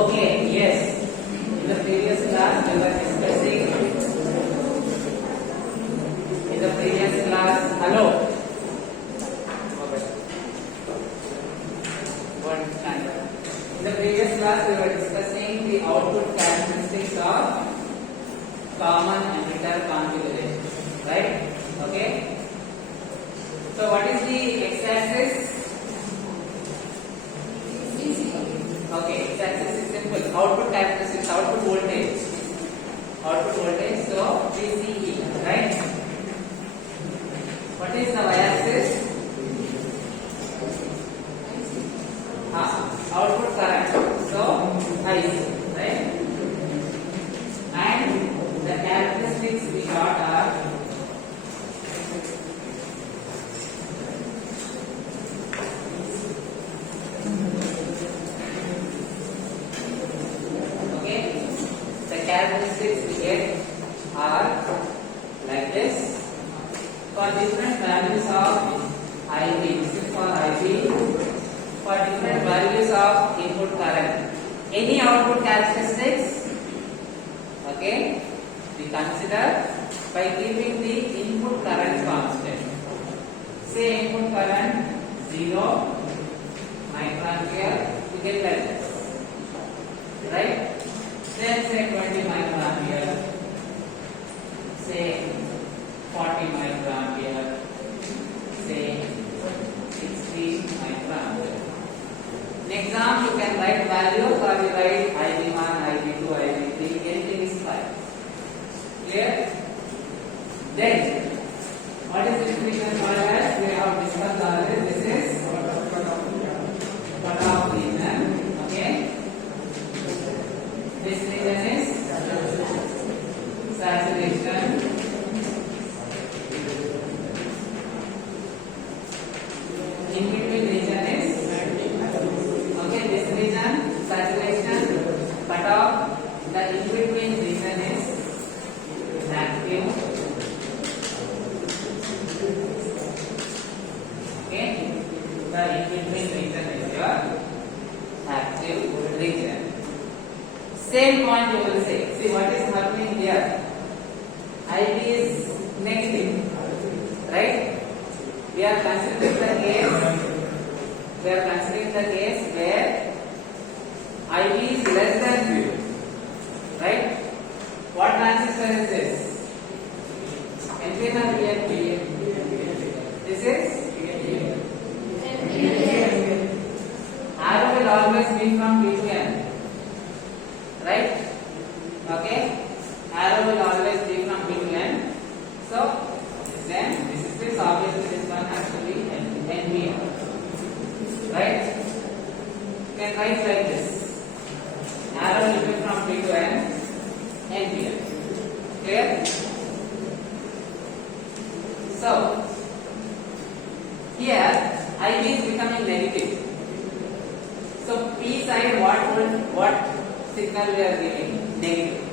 Okay, yes. In the previous class, we were discussing. In the previous class, hello. One standard. In the previous class, we were discussing the output characteristics of common emitter configuration, right? Okay. So, what is the x-axis? Okay, x-axis is simple. Output characteristics, output voltage. Output voltage, so VCE, right? What is the y-axis? Output current, so IC, right? And the characteristics we got are characteristics we get are like this. For different values of IB, this is for IB. For different values of input current, any output characteristics, okay, we consider by giving the input current constant. Say input current 0 microampere, you get like this, right? Then say 20 microampere, say 40 microampere, say 60 microampere. In exam, you can write values or you write IB1, IB2, IB3, anything is fine. Clear? Then, what is this region called as? We have discussed already. This is cutoff region. Okay? This region is saturation. In between region is this region saturation, cutoff. The in between region is active. Okay, the in between region is your active region. Same point you will say. See what is happening here. IB is negative, right? We are considering the case. We are considering the case where IB is less than 0, right? What transistor is this? NPN or PNP? This is NPN. Arrow will always be from P to N, right? Okay? Arrow will always be from P to N. So, then this is this, obviously this one has to be NPN. Right? You can write like this. Arrow will be from P to N, NPN. Clear? So, here IB is becoming negative. So, P side what signal we are giving? Negative.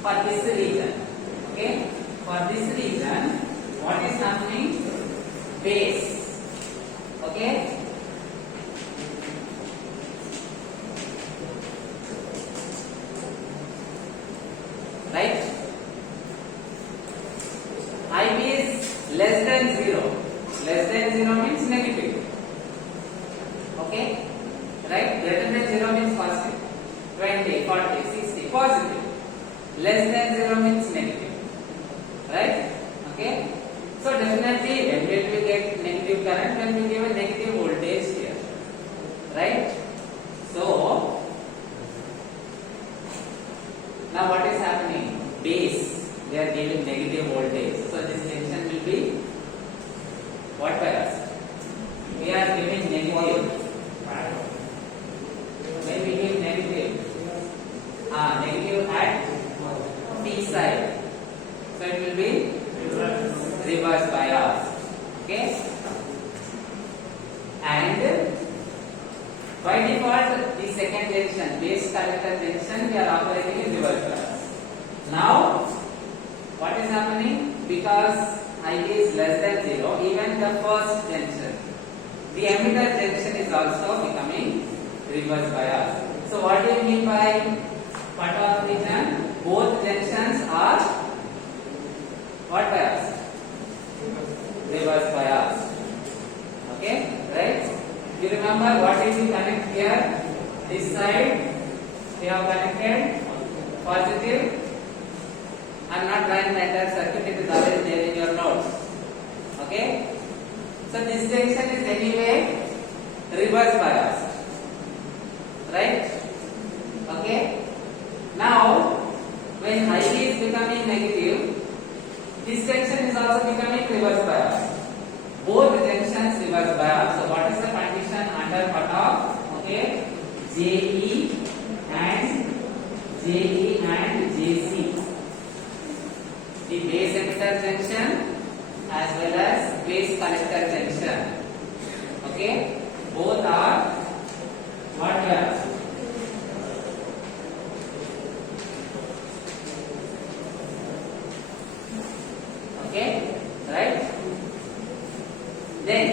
For this region. Okay? For this region, what is happening? Base. Okay? Right? IB is less than 0. Less than 0 means negative. Okay? Right? Greater than 0 means positive. 20, 40, 60, positive. Less than 0 means negative. Right? Okay? So definitely when will we get negative current? When we give a negative voltage here. Right? So now what is happening? Base, they are giving negative voltage. So this junction will be what bias? We are giving negative. When we give negative, negative at P side. So it will be reverse bias. Okay? And by default, the second junction, base collector junction, we are operating in reverse bias. Now, what is happening? Because IB is less than 0, even the first junction, the emitter junction is also becoming reverse bias. So what do you mean by cutoff region? Both junctions are what bias? Reverse bias. Okay, right? You remember what did we connect here? This side we have connected positive. I am not drawing the entire circuit, it is already there in your notes. Okay? So this junction is anyway reverse bias. Right? Okay? Now, when IB is becoming negative, this junction is also becoming reverse bias. Both junctions reverse bias. So what is the condition under cutoff? Okay? JE and JC. The base emitter junction as well as base collector junction. Okay? Both are what bias? Okay? Right? Then,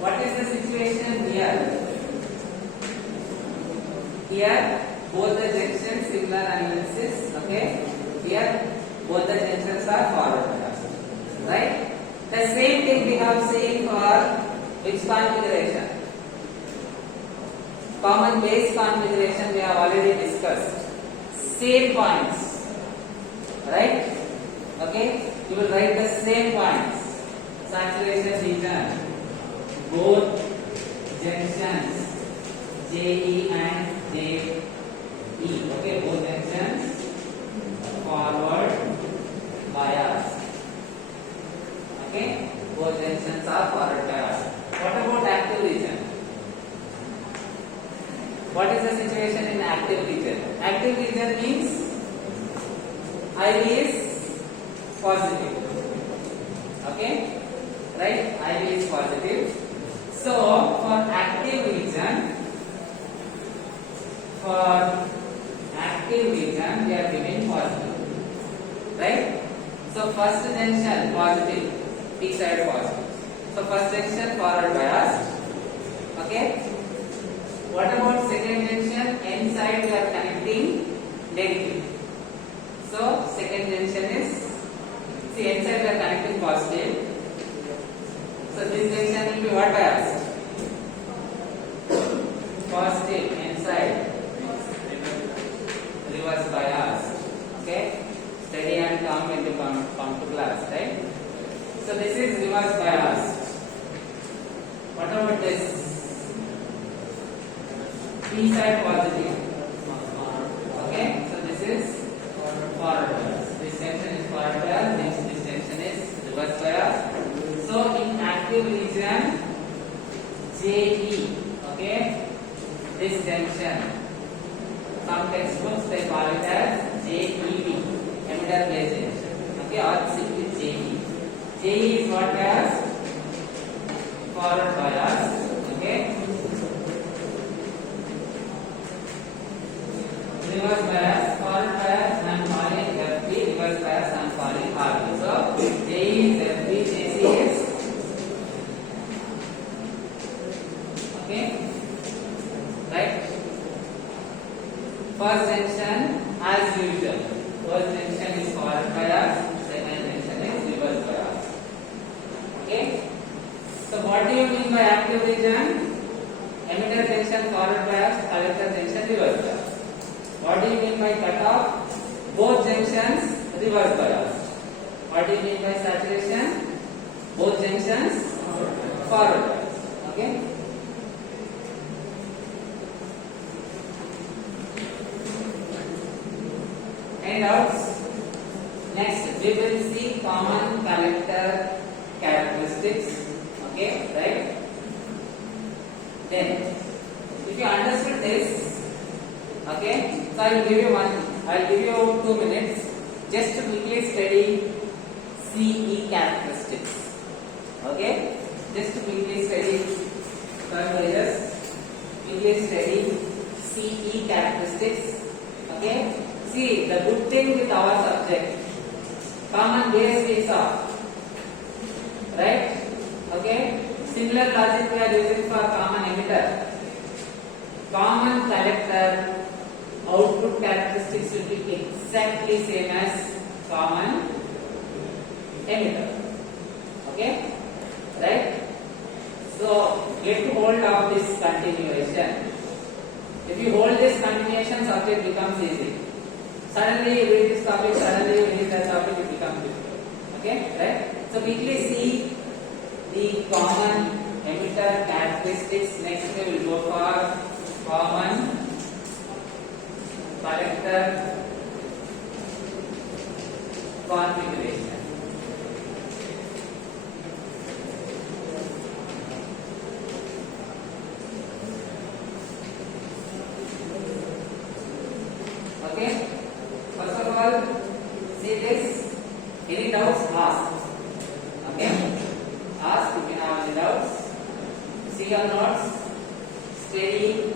what is the situation here? Here, both the junctions, similar analysis. Okay? Here, both the junctions are forward bias. Right? The same thing we have seen for which configuration? Common base configuration we have already discussed. Same points. Right? Okay? You will write the same points. Saturation region. Both junctions JE and JE. Okay? Both junctions forward bias. Okay? Both junctions are forward bias. What about active region? What is the situation in active region? Active region means IB is positive. Okay? Right? IB is positive. So, for active region, we are giving positive. Right? So, first junction positive, each side positive. So, first junction forward bias. Okay? What about second junction? N side we are connecting negative. So, second junction is, see, N side we are connecting positive. So, this junction will be what bias? Positive, N side. Reverse bias. Okay? Study and come when you come to class, right? So, this is reverse bias. What about this? P side positive. Okay? So, this is forward bias. This junction is forward bias, this junction is reverse bias. So, in active region, JE, okay, this junction, some textbooks they call it as JEB, emitter base junction, okay, or simply JE. JE is what bias? Forward bias, okay. Reverse bias, forward bias, I am calling FB, reverse bias, I am calling RB. So, JE is FB, JC is, okay, right? First junction, as usual, first junction is forward bias, second junction is reverse bias. Okay? So, what do you mean by active region? Emitter junction forward bias, collector junction reverse bias. What do you mean by cutoff? Both junctions reverse bias. What do you mean by saturation? Both junctions forward bias. Okay? Handouts. Next, we will see common collector characteristics. Okay, right? Then, if you understood this, okay, so I will give you 2 minutes just to quickly study CE characteristics. Okay, just to quickly study, quickly study CE characteristics. Okay, see the good thing with our subject, common base is off, right? Okay, similar logic we are using for common emitter. common collector output characteristics will be exactly same as common emitter. Okay, right? So get hold of this continuation. If you hold this continuation, subject becomes easy. Suddenly you read this topic, suddenly you read that topic, it becomes difficult. Okay, right? So quickly see the common emitter characteristics. Next we will go for common collector configuration. Okay, first of all, see this. Any doubts? Ask. Okay, ask if you have any doubts. See your notes. Study.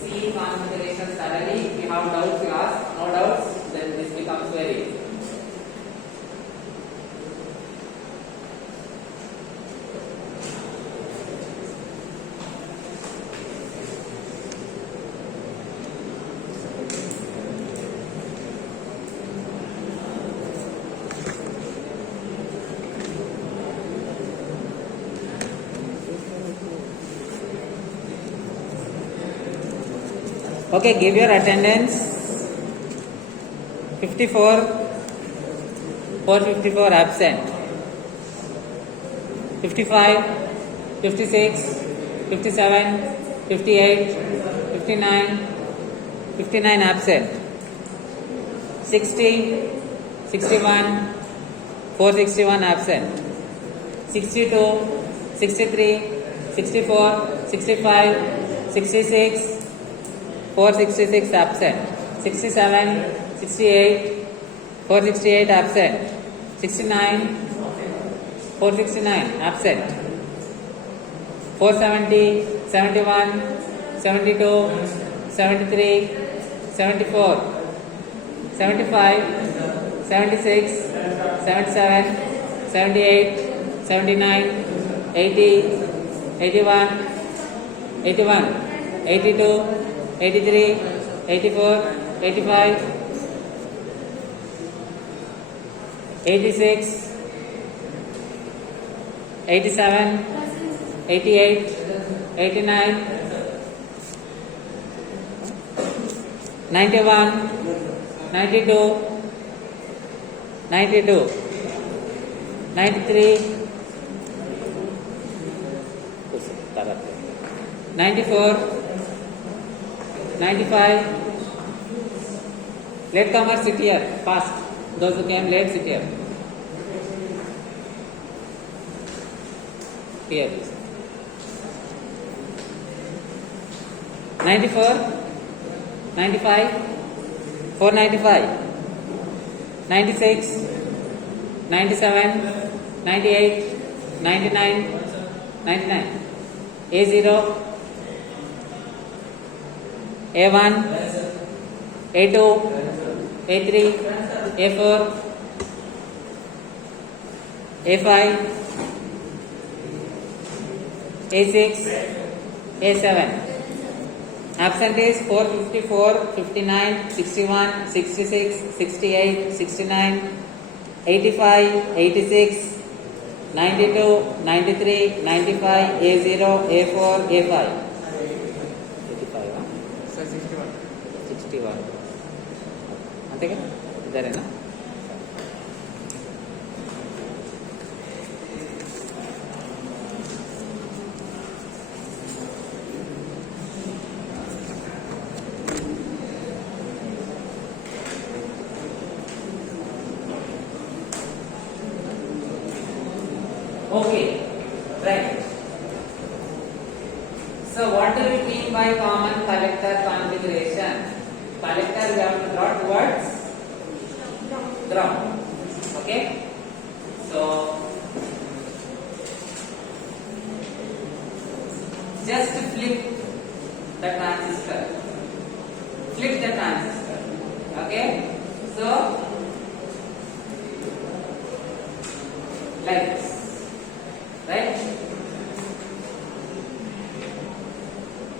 See configuration thoroughly. If you have doubts, you ask. No doubts, then this becomes very easy. Okay, give your attendance. 54, 454 absent. 55, 56, 57, 58, 59, 59 absent. 60, 61, 461 absent. 62, 63, 64, 65, 66, 466 absent. 67, 68, 468 absent. 69, 469 absent. 470, 71, 72, 73, 74, 75, 76, 77, 78, 79, 80, 81, 81, 82, 83, 84, 85, 86, 87, 88, 89, 91, 92, 92, 93, 94, 95. Latecomers sit here, fast. Those who came late sit here. Here. 94, 95, 495, 96, 97, 98, 99, 99. A0, A1, A2, A3, A4, A5, A6, A7. Absent is 454, 59, 61, 66, 68, 69, 85, 86, 92, 93, 95, A0, A4, A5. 85, huh? Sir, 61. 61. అంతేగా ఇద్దరేనా Okay, right. So what do we mean by common collector configuration? Collector we have to draw towards drum. Okay. So just flip the transistor. Flip the transistor. Okay. So like this. Right?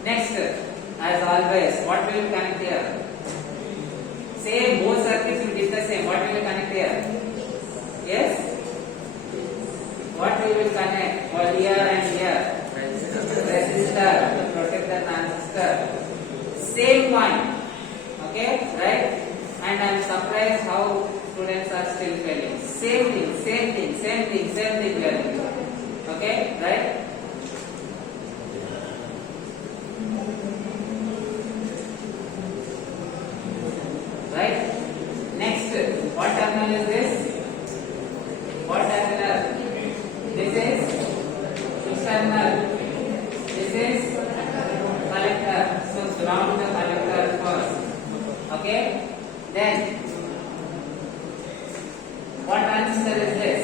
Next, always. What will you connect here? Same, both circuits will be the same. What will you connect here? Yes? What we will connect for here and here? Resistor to protect the transistor. Same point. Okay, right? And I am surprised how students are still failing. Same thing we are doing. Okay, right? Right? Next, what terminal is this? What terminal? This is external. This is collector. So ground the collector first. Okay? Then what transistor is this?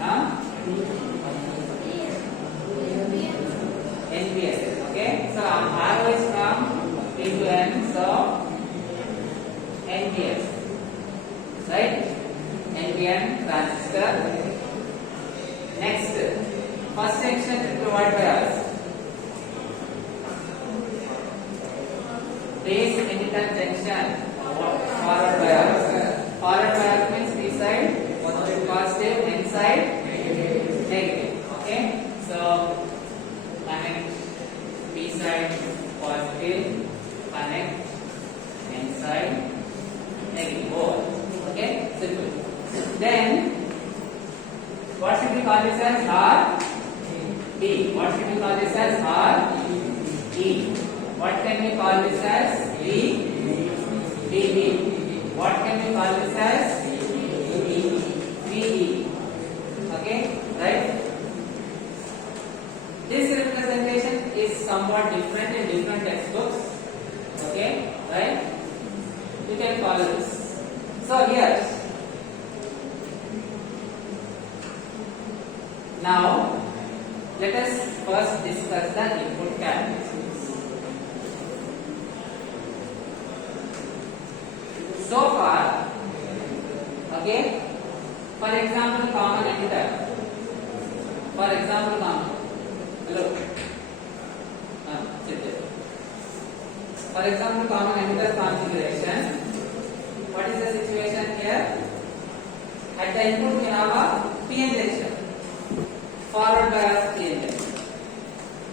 Huh? NPN. Okay? So R is from P to N. So NPN. Right? NPN transistor. Next, first section is provided by us. Base emitter junction. Forward bias. Forward bias means P side positive, N side negative. Okay? So connect P side positive, connect N side negative. Okay? Simple. Then what should we call this as? R B. What should we call this as? R E. What can we call this as? B B. What can we call this as? B E. Okay, right? This representation is somewhat different in different textbooks. Okay, right? You can follow this. So here, now let us first discuss the input characteristics. So far, okay, for example, common emitter. For example, look, sit there. For example, common emitter configuration. What is the situation here? At the input, we have a PN junction, forward bias PN junction.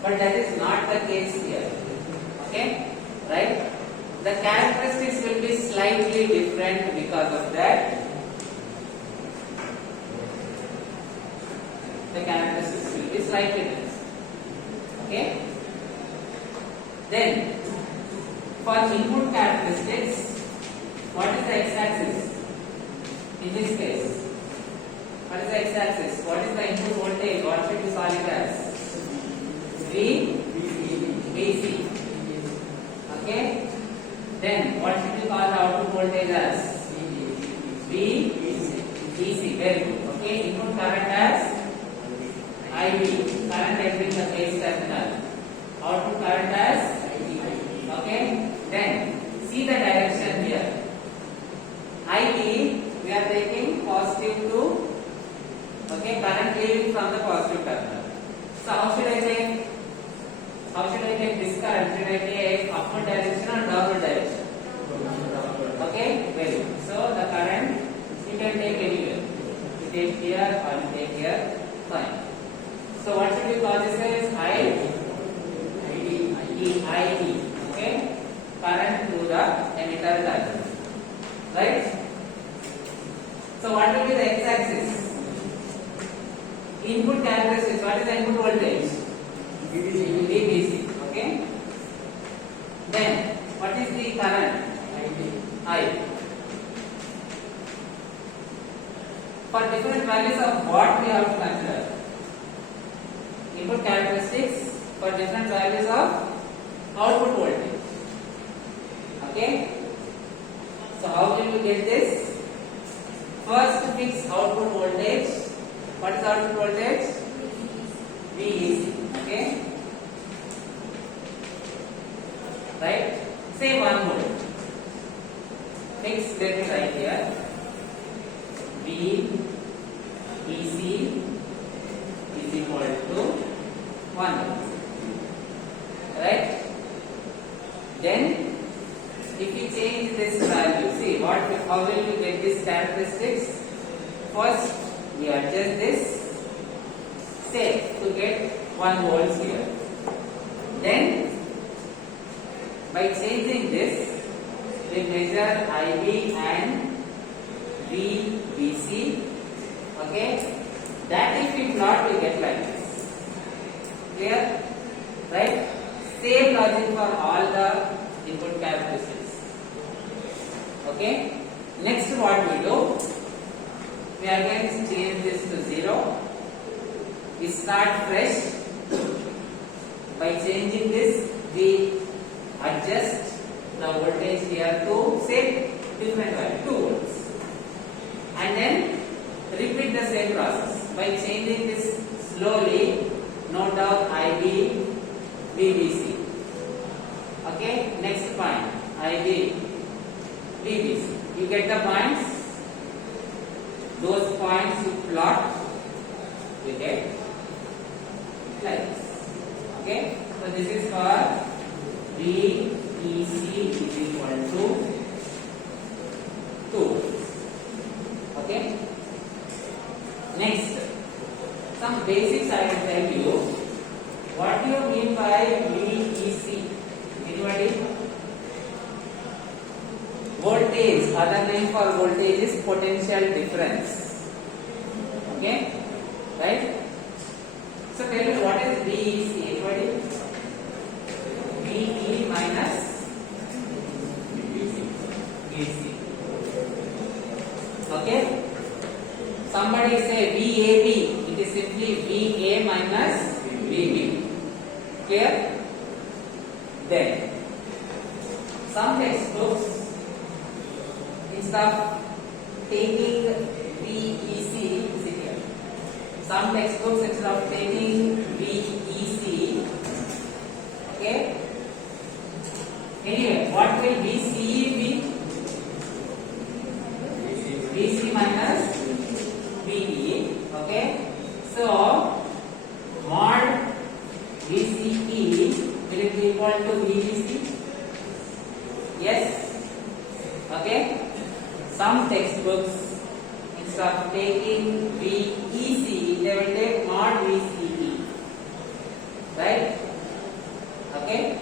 But that is not the case here. Okay, right? The characteristics will be slightly different because of that. The characteristics will be slightly different. Okay? Then, for input characteristics, what is the x-axis? In this case, what is the x-axis? What is the input voltage? What should we call it as? VC. Okay? Then, what should we call the output voltage as? VEC. Very good. Okay? Input current as IB. Current entering the base terminal. Output current as IB. Okay? Then, see the direction here. IB, we are taking positive to, okay, current leaving from the positive terminal. So, how should I take? How should I take this current? Should I take upward direction or downward direction? Okay, very good. So the current you can take anywhere. You take here or you take here, fine. So what should we call this as? IE. Okay, current through the emitter terminal. Right? So what will be the x-axis? Input characteristics. What is the input voltage? VBC. Okay. Then what is the current? I. For different values of what we have to consider? Input characteristics for different values of output voltage. Okay. So how will you get this? First fix output voltage. What is output voltage? VEC. Okay. Right? Say 1 volt. Fix, let me write here. VEC is equal to 1 volt. how will we get these characteristics? First, we adjust this, say, to get 1 volt here. Then, by changing this, we measure IB and VBC. Okay? That if we plot, we get like this. Clear? Right? Same logic for all the input characteristics. Okay? Next, what we do? We are going to change this to 0. We start fresh. By changing this, we adjust the voltage here to say different value, 2 volts. And then repeat the same process. By changing this slowly, note down IB, VBC. Okay, next point, IB, VBC. You get the points? Those points you plot, you get like this. Okay, so this is for VBC is equal to 2. Okay. Next, some basics I will tell you. What do you mean by VEC? Anybody? Voltage, other name for voltage is potential difference. Okay, right? So tell me what is VEC? Anybody? VE minus VC. Okay. Somebody say VAB. It is simply VA minus VB. Clear? Then some textbooks, instead of taking VEC, see here. Some textbooks, instead of taking VEC, okay. Anyway, what will VCE be? VC minus VE. Okay. So mod VCE will it be equal to VBC? Yes. Okay. Some textbooks, instead of taking VEC, they will take mod VCE. Right? Okay?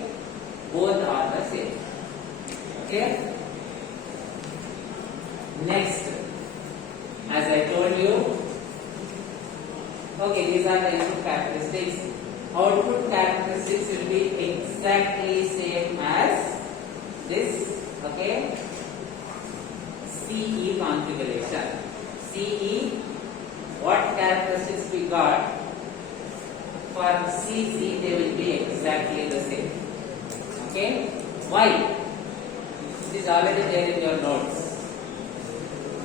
Both are the same. Okay? Next, as I told you, okay, these are the input characteristics. Output characteristics will be exactly same as this. Okay? CE configuration. CE, what characteristics we got? For CC, they will be exactly the same. Okay? Why? This is already there in your notes.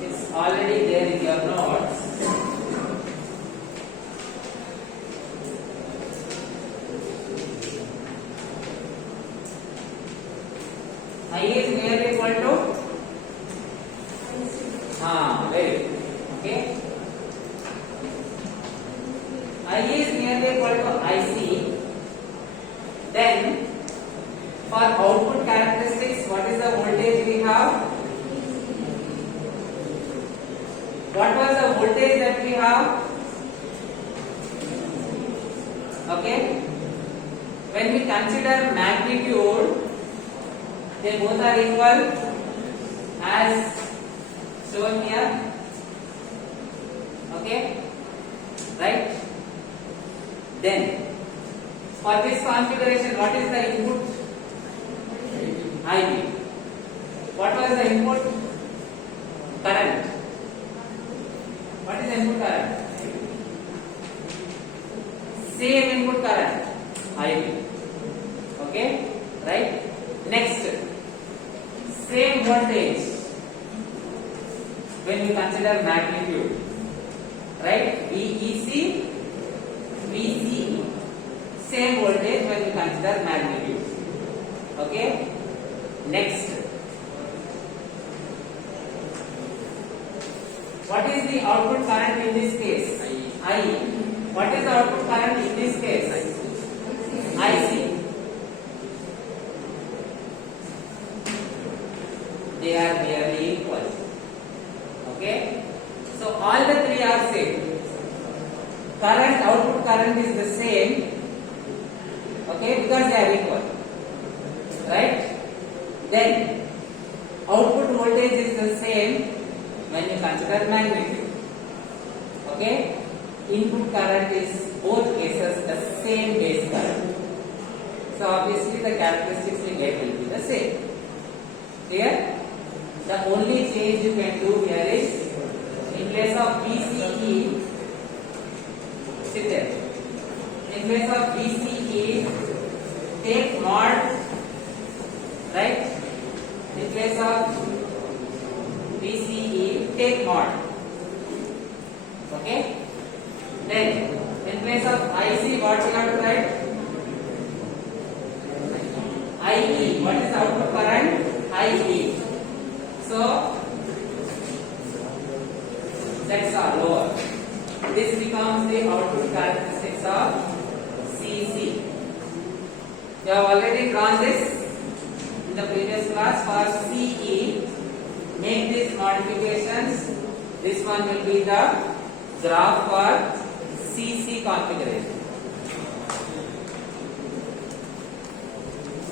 It's already there in your notes. I is nearly equal to very good. Okay. I is nearly equal to IC. Then for output characteristics, what is the voltage we have? What was the voltage that we have? Okay. When we consider magnitude, they both are equal as shown here. Okay. Right. Then for this configuration, what is the input? IB. What was the input? Current. What is the input current? Same input current, IB. Okay, right? Next, same voltage when we consider magnitude, right? VEC, VCE. Same voltage when we consider magnitude. Okay? Next, what is the output current in this case? I. What is the output current in this case? IC. They are nearly equal. current is the same, okay, because they are equal, right? Then output voltage is the same when you consider magnitude, okay? Input current is both cases the same base current. So obviously the characteristics we get will be the same. Clear? The only change you can do here is, in place of VCE, sit there. In place of VCE, take mod, right? In place of VCE, take mod. Okay? Then, in place of IC, what we have to write? IE. What is output current? IE. So, that's our lower. This becomes the output characteristics of CC. You have already drawn this in the previous class for CE. Make these modifications. This one will be the graph for CC configuration.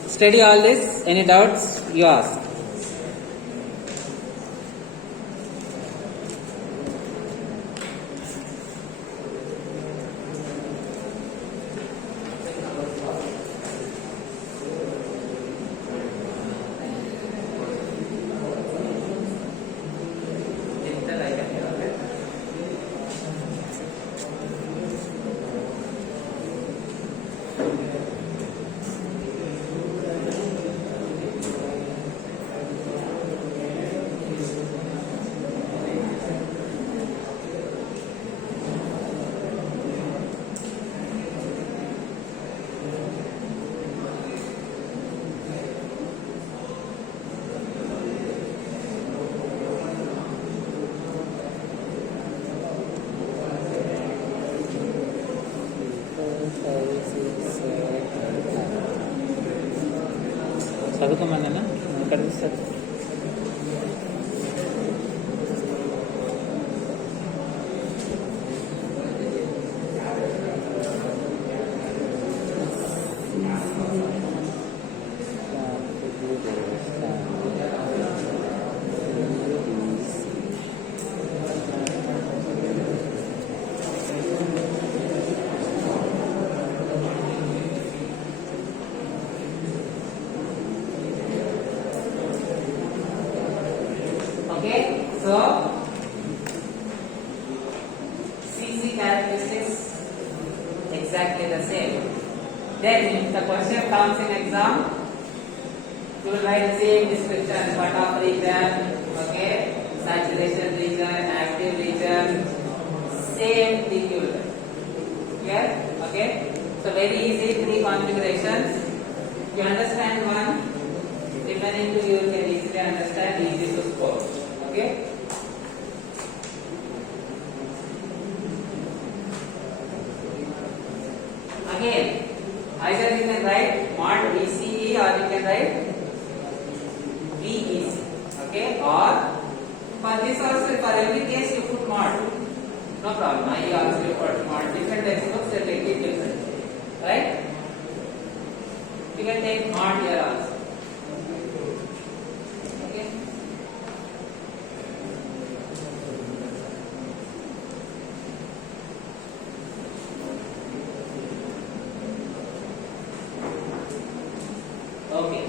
Study all this. Any doubts? You ask. చదువుకోమన్నా ఇక్కడ చూస్తారు. Okay, so CC characteristics exactly the same. Then if the question comes in exam, you will write the same description: cutoff region, okay, saturation region, active region, same thing you will write. Clear? Okay, so very easy, 3 configurations. You understand one, remaining 2 you can easily understand, easy to score. Okay. Again, either you can write mod VCE or you can write VEC. Okay, or for this also, for every case you put mod. No problem. I also put mod. Different textbooks they take it different. Right? You can take mod here also. Okay,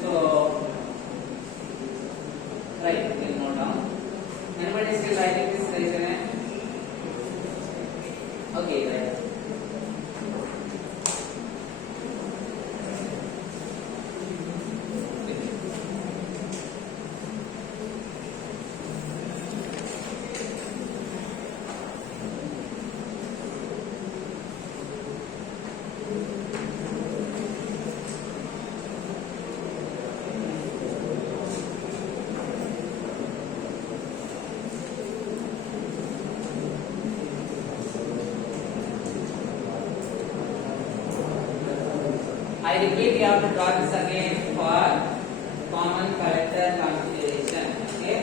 so right, we'll note down. Anybody still writing this? Raise your hand. Okay, right. I repeat, you have to draw this again for common collector configuration. Okay.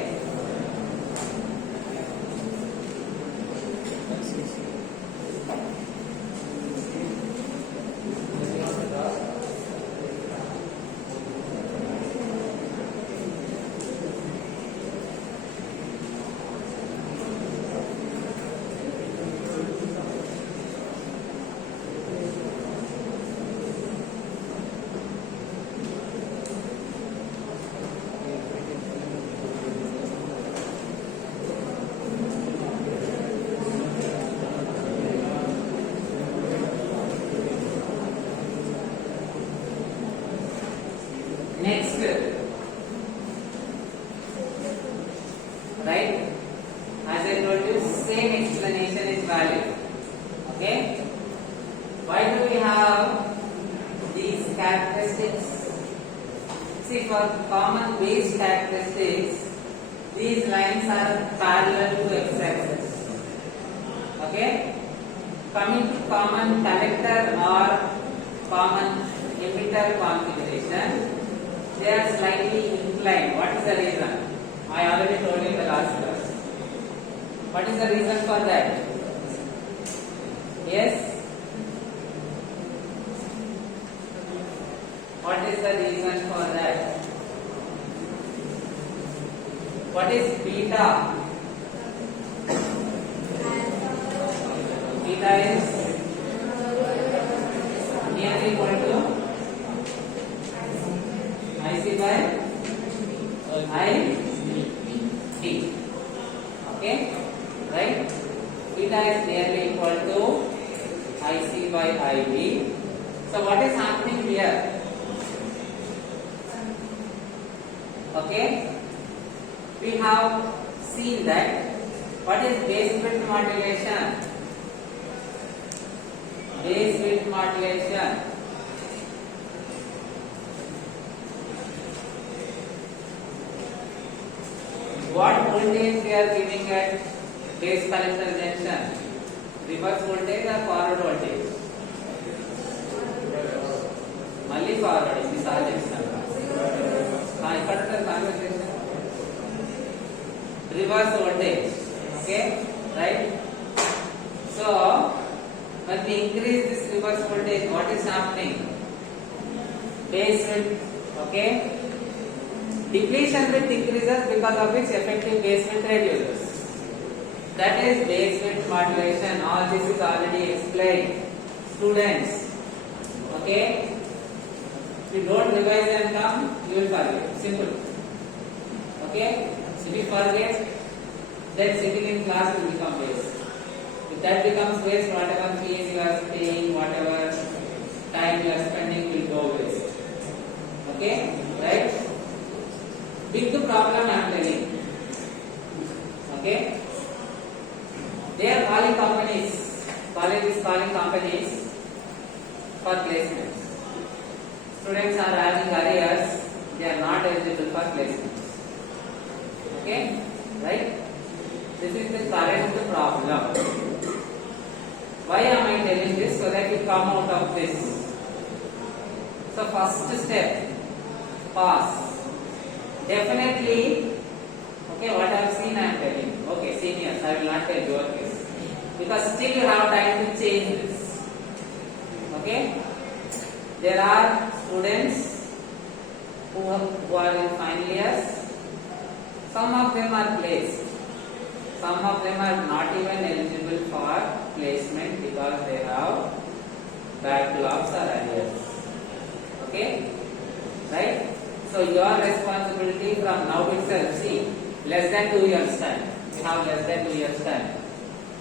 Next, right? As I told you, same explanation is valid. Okay? Why do we have these characteristics? See, for common base characteristics, these lines are parallel to x-axis. Okay? Coming to common collector or common emitter configuration, they are slightly inclined. What is the reason? I already told you in the last class. What is the reason for that? Yes? What is the reason for that? What is beta? Beta is nearly equal to IC by IT. Okay? Right? Beta is nearly equal to IC by IB. So what is happening here? Okay? We have seen that what is base width modulation? Base width modulation. What voltage we are giving at base collector junction? Reverse voltage or forward voltage? Malli forward. This is conversation. Reverse voltage. Okay, right? So when we increase this reverse voltage, what is happening? Base width. Okay. Depletion width increases, because of which effective base width reduces. That is base width modulation. All this is already explained. Students, okay? If you don't revise and come, you will forget. Simple. Okay? So if you forget, then sitting in class will become waste. If that becomes waste, whatever fees you are paying, whatever time you are spending will go waste. Okay? Right? Big problem I am telling. Okay? They are calling companies. College is calling companies for placements. Students are having arrears. They are not eligible for placements. Okay? Right? This is the current problem. Why am I telling this? So that you come out of this. So first step, pass. Definitely, okay, what I have seen I am telling. Okay, seniors, I will not tell your case. Because still you have time to change this. Okay? There are students who are in final years. Some of them are placed. Some of them are not even eligible for placement because they have backlogs or arrears. Okay? Right? So your responsibility from now itself, see, less than 2 years time. You have less than 2 years time.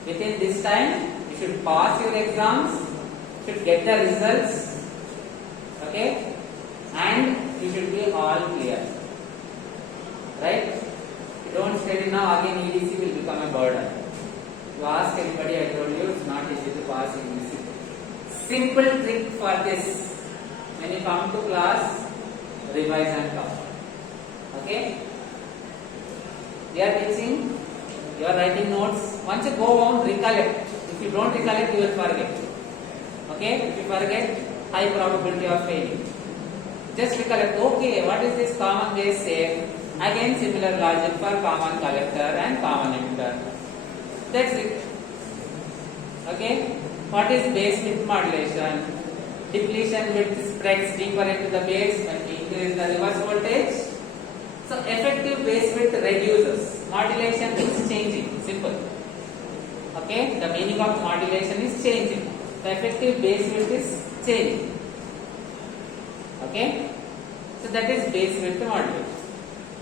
Within this time, you should pass your exams, should get the results, okay, and you should be all clear. Right? You don't study now, again EDC will become a burden. You ask anybody, I told you, it's not easy to pass EDC. Simple trick for this. When you come to class, revise and come. Okay? We are teaching, you are writing notes. Once you go home, recollect. If you don't recollect, you will forget. Okay? If you forget, high probability of failing. Just recollect, okay, what is this common base safe? Again, similar logic for common collector and common emitter. That's it. Okay? What is base width modulation? Depletion width spreads deeper into the base when we increase the reverse voltage. So effective base width reduces. Modulation is changing. Simple. Okay? The meaning of modulation is changing. The effective base width is changing. Okay? So that is base width modulation.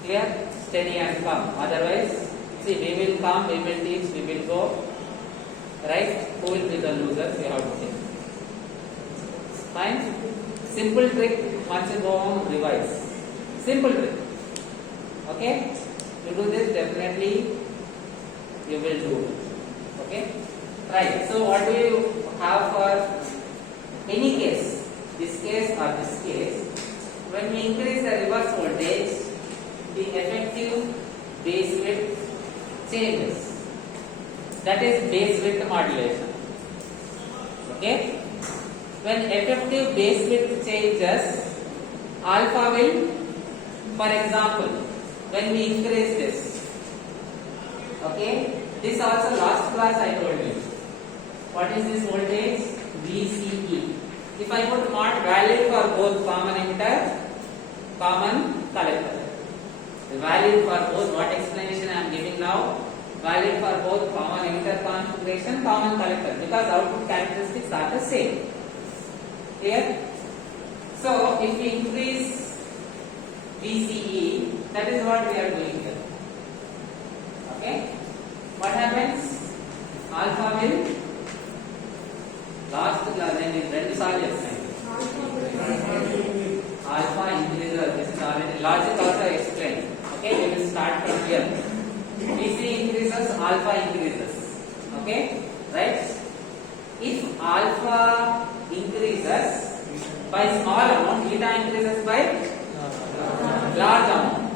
Clear? Steady and calm. Otherwise, see, we will come, we will teach, we will go. Right? Who will be the losers? We have to think. Fine? Simple trick. Once you go home, revise. Simple trick. Okay? You do this, definitely you will do. Okay? Right. So what do you have for any case? This case or this case? When we increase the reverse voltage, the effective base width changes. That is base width modulation. Okay? When effective base width changes, alpha will, for example, when we increase this, okay, this also last class I told you. What is this voltage? VCE. If I put mod value for both common emitter, common collector. The value for both, what explanation I am giving now? Value for both common emitter configuration, common collector, because output characteristics are the same. Clear? So, if we increase VCE, that is what we are doing here. Okay? What happens? Alpha will last class then solve alpha increases. This is already logic also explained. Okay, we will start from here. VC increases, alpha increases. Okay, right? If alpha increases by small amount, beta increases by large amount.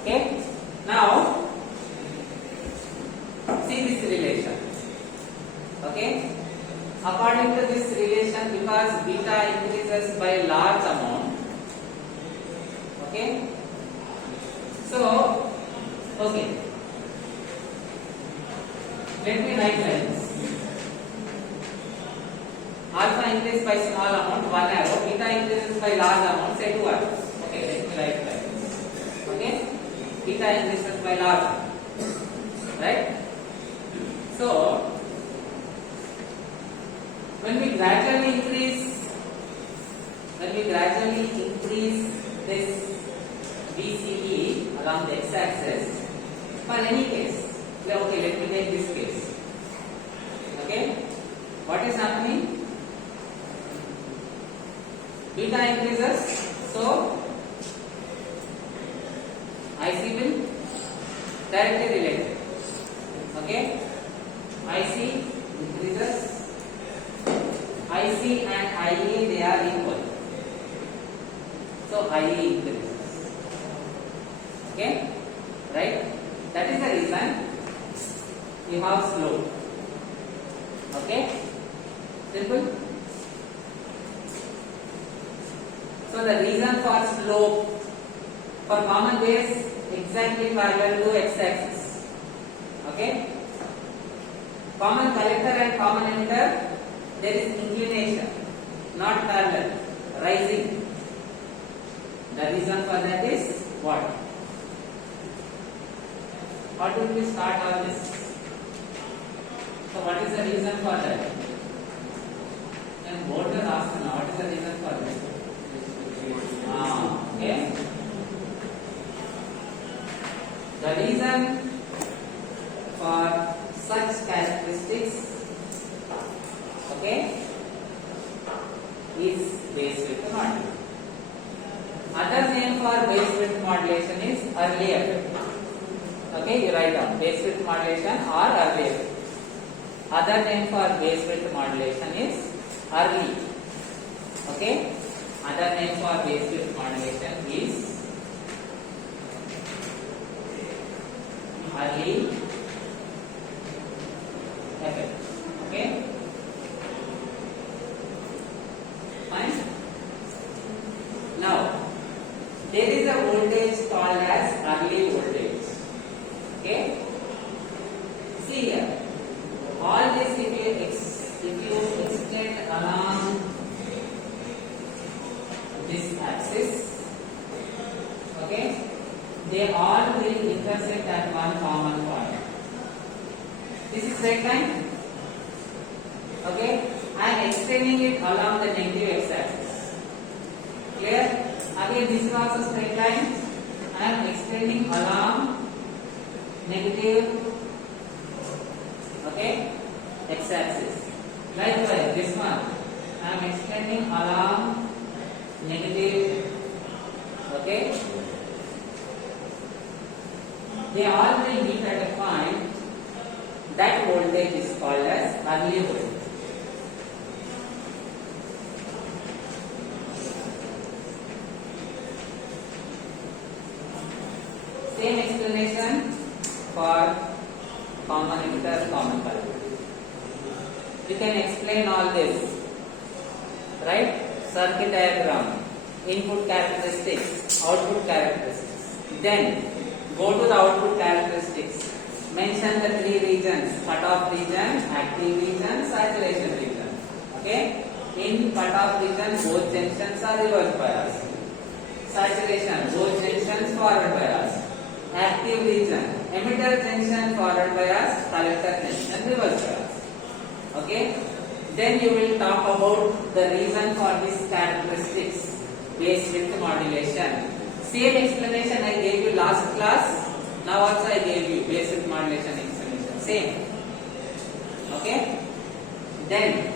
Okay, now see this relation. Okay, according to this relation, because beta increases by large amount. Okay, so okay, let me write like this. Alpha increases by small amount, 1 arrow. Beta increases by large amount, say 2 arrows. Okay, let me write like this. Okay, beta increases by large amount. Right? So, when we gradually increase this VCE along the x-axis, for any case, okay, let me take this case. Okay, what is happening? Beta increases, so IC will directly related. Okay, IC increases, IC and IA they are equal, so IA increases. Okay, right? That is the reason you have slope. Okay, simple. So the reason for slope for common base exactly parallel to x-axis. Okay, common collector and common emitter, there is inclination, not parallel, rising. The reason for that is what? How do we start all this? So what is the reason for that? And what is asked now? What is the reason for this? Okay. The reason for such characteristics, okay, is base width modulation. Other name for base width modulation is early effect. Okay, you write down base width modulation or early effect. Other name for base width modulation is early. Okay, other name for base width modulation is early effect. Okay, fine. Now there is a voltage called as early voltage. Okay, see here, all this if you extend along this axis, okay, they all will intersect at one common point. This is straight line. Okay, I am extending it along the negative x-axis. Clear? Again, this is also straight line. I am extending along negative, okay, x-axis. Likewise, this one I am extending along negative, okay, they all will meet at a point. That voltage is called as early voltage. Same explanation for common emitter, common collector. You can explain all this, right? Circuit diagram, input characteristics, output characteristics. Then go to the output characteristics. Mention the three regions: cutoff region, active region, saturation region. Okay? In cutoff region, both junctions are reverse bias. Saturation, both junctions forward bias. Active region, emitter junction forward bias, collector junction reverse bias. Okay? Then you will talk about the reason for these characteristics, base width modulation. Same explanation I gave you last class. Now also I gave you base width modulation explanation. Same. Okay? Then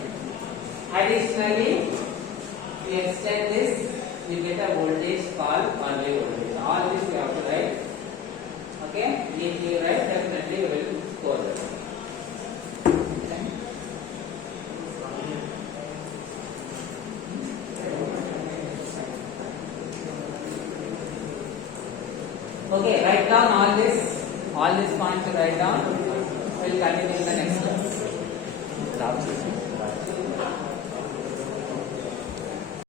additionally, we extend this, you get a voltage called early voltage. All this you have to write. Okay? If you write, definitely you will score that. Okay, write down all these points to write down. We'll continue in the next class.